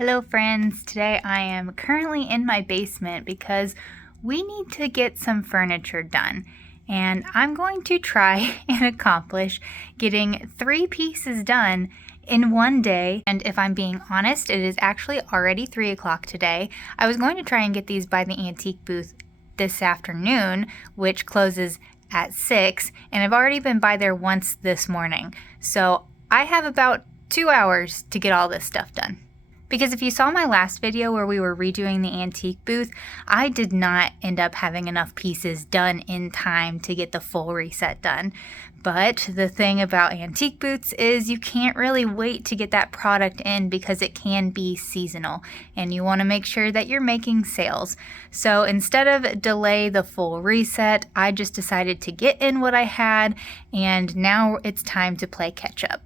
Hello friends, today I am currently in my basement because we need to get some furniture done, and I'm going to try and accomplish getting 3 pieces done in one day. And if I'm being honest, it is actually already 3 o'clock today. I was going to try and get these by the antique booth this afternoon, which closes at 6, and I've already been by there once this morning. So I have about 2 hours to get all this stuff done. Because if you saw my last video where we were redoing the antique booth, I did not end up having enough pieces done in time to get the full reset done. But the thing about antique booths is you can't really wait to get that product in because it can be seasonal and you want to make sure that you're making sales. So instead of delay the full reset, I just decided to get in what I had, and now it's time to play catch up.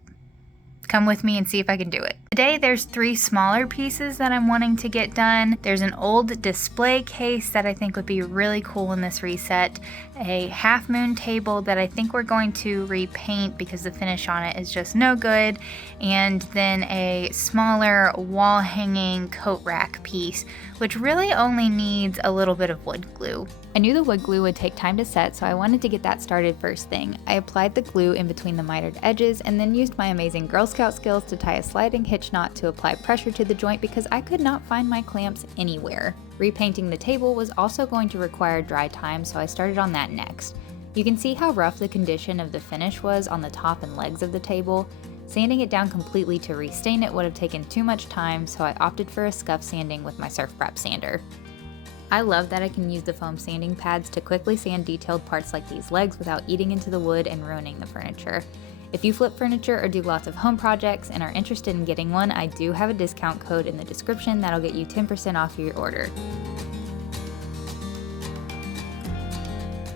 Come with me and see if I can do it. Today there's 3 smaller pieces that I'm wanting to get done. There's an old display case that I think would be really cool in this reset, a half moon table that I think we're going to repaint because the finish on it is just no good, and then a smaller wall hanging coat rack piece, which really only needs a little bit of wood glue. I knew the wood glue would take time to set, so I wanted to get that started first thing. I applied the glue in between the mitered edges and then used my amazing Girl Scout skills to tie a sliding hitch knot to apply pressure to the joint because I could not find my clamps anywhere. Repainting the table was also going to require dry time, so I started on that next. You can see how rough the condition of the finish was on the top and legs of the table. Sanding it down completely to restain it would have taken too much time, so I opted for a scuff sanding with my Surf Prep sander. I love that I can use the foam sanding pads to quickly sand detailed parts like these legs without eating into the wood and ruining the furniture. If you flip furniture or do lots of home projects and are interested in getting one, I do have a discount code in the description that'll get you 10% off your order.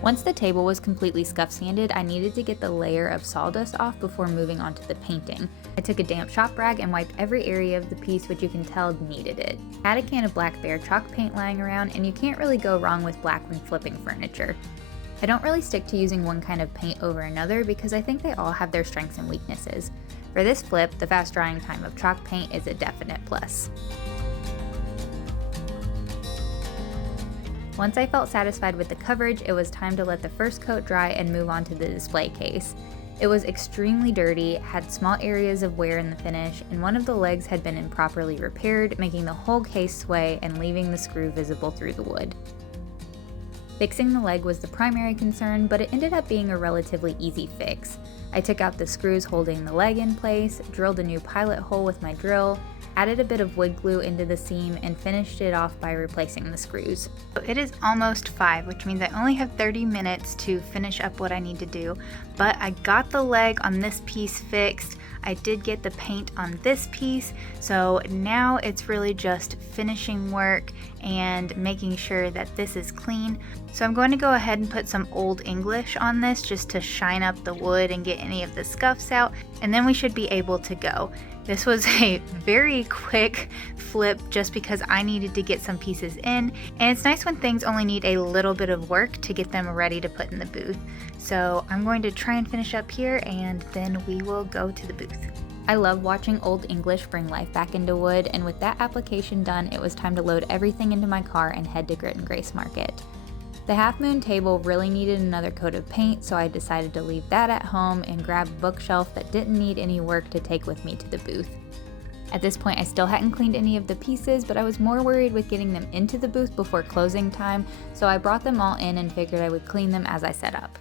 Once the table was completely scuff sanded, I needed to get the layer of sawdust off before moving on to the painting. I took a damp shop rag and wiped every area of the piece which you can tell needed it. I had a can of Black Bear chalk paint lying around, and you can't really go wrong with black when flipping furniture. I don't really stick to using one kind of paint over another because I think they all have their strengths and weaknesses. For this flip, the fast drying time of chalk paint is a definite plus. Once I felt satisfied with the coverage, it was time to let the first coat dry and move on to the display case. It was extremely dirty, had small areas of wear in the finish, and one of the legs had been improperly repaired, making the whole case sway and leaving the screw visible through the wood. Fixing the leg was the primary concern, but it ended up being a relatively easy fix. I took out the screws holding the leg in place, drilled a new pilot hole with my drill, added a bit of wood glue into the seam, and finished it off by replacing the screws. It is almost 5, which means I only have 30 minutes to finish up what I need to do, but I got the leg on this piece fixed. I did get the paint on this piece, so now it's really just finishing work and making sure that this is clean. So I'm going to go ahead and put some Old English on this just to shine up the wood and get any of the scuffs out, and then we should be able to go. This was a very quick flip just because I needed to get some pieces in, and it's nice when things only need a little bit of work to get them ready to put in the booth. So I'm going to try and finish up here and then we will go to the booth. I love watching Old English bring life back into wood, and with that application done, it was time to load everything into my car and head to Grit and Grace Market. The half moon table really needed another coat of paint, so I decided to leave that at home and grab a bookshelf that didn't need any work to take with me to the booth. At this point, I still hadn't cleaned any of the pieces, but I was more worried with getting them into the booth before closing time, so I brought them all in and figured I would clean them as I set up.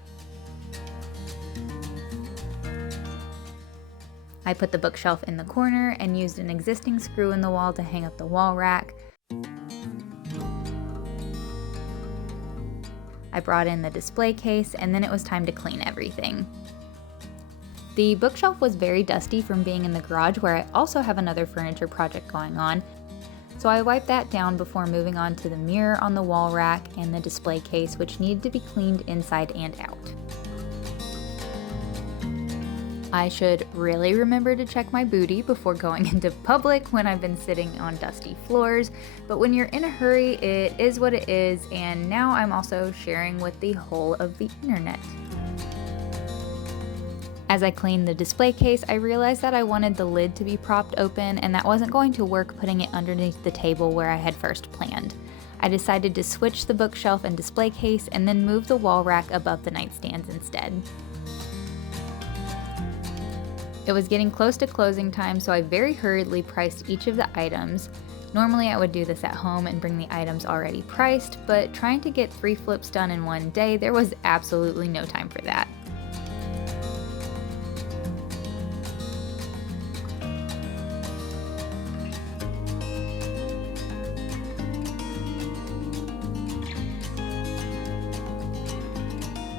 I put the bookshelf in the corner and used an existing screw in the wall to hang up the wall rack. I brought in the display case, and then it was time to clean everything. The bookshelf was very dusty from being in the garage where I also have another furniture project going on, so I wiped that down before moving on to the mirror on the wall rack and the display case, which needed to be cleaned inside and out. I should really remember to check my booty before going into public when I've been sitting on dusty floors, but when you're in a hurry, it is what it is, and now I'm also sharing with the whole of the internet. As I cleaned the display case, I realized that I wanted the lid to be propped open, and that wasn't going to work putting it underneath the table where I had first planned. I decided to switch the bookshelf and display case and then move the wall rack above the nightstands instead. It was getting close to closing time, so I very hurriedly priced each of the items. Normally I would do this at home and bring the items already priced, but trying to get 3 flips done in one day, there was absolutely no time for that.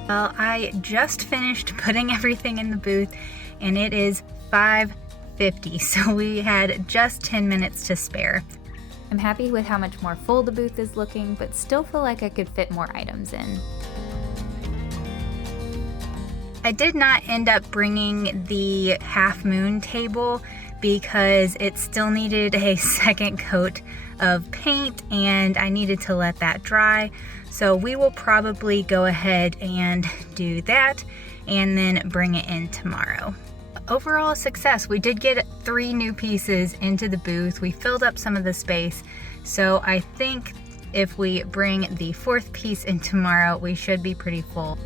Well, I just finished putting everything in the booth and it is 5:50, so we had just 10 minutes to spare. I'm happy with how much more full the booth is looking, but still feel like I could fit more items in. I did not end up bringing the half moon table because it still needed a second coat of paint and I needed to let that dry. So we will probably go ahead and do that and then bring it in tomorrow. Overall success. We did get 3 new pieces into the booth. We filled up some of the space. So I think if we bring the 4th piece in tomorrow, we should be pretty full.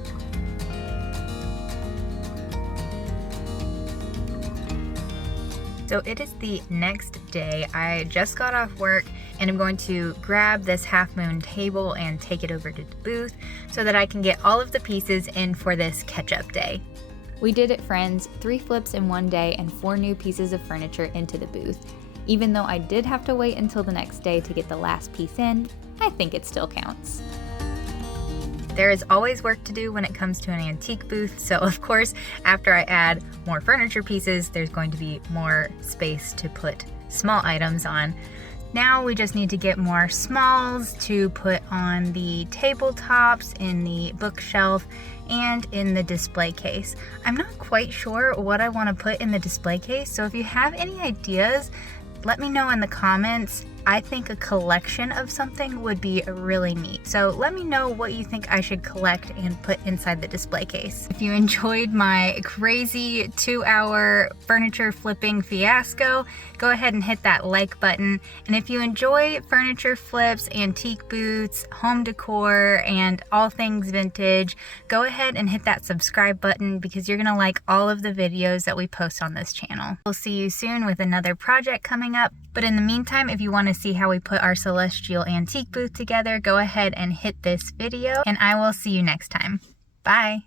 So it is the next day. I just got off work and I'm going to grab this half moon table and take it over to the booth so that I can get all of the pieces in for this catch-up day. We did it, friends, 3 flips in one day and 4 new pieces of furniture into the booth. Even though I did have to wait until the next day to get the last piece in, I think it still counts. There is always work to do when it comes to an antique booth, so of course, after I add more furniture pieces, there's going to be more space to put small items on. Now we just need to get more smalls to put on the tabletops, in the bookshelf, and in the display case. I'm not quite sure what I want to put in the display case, so if you have any ideas, let me know in the comments. I think a collection of something would be really neat. So let me know what you think I should collect and put inside the display case. If you enjoyed my crazy 2-hour furniture flipping fiasco, go ahead and hit that like button. And if you enjoy furniture flips, antique booths, home decor, and all things vintage, go ahead and hit that subscribe button because you're gonna like all of the videos that we post on this channel. We'll see you soon with another project coming up. But in the meantime, if you want to see how we put our celestial antique booth together, go ahead and hit this video and I will see you next time. Bye.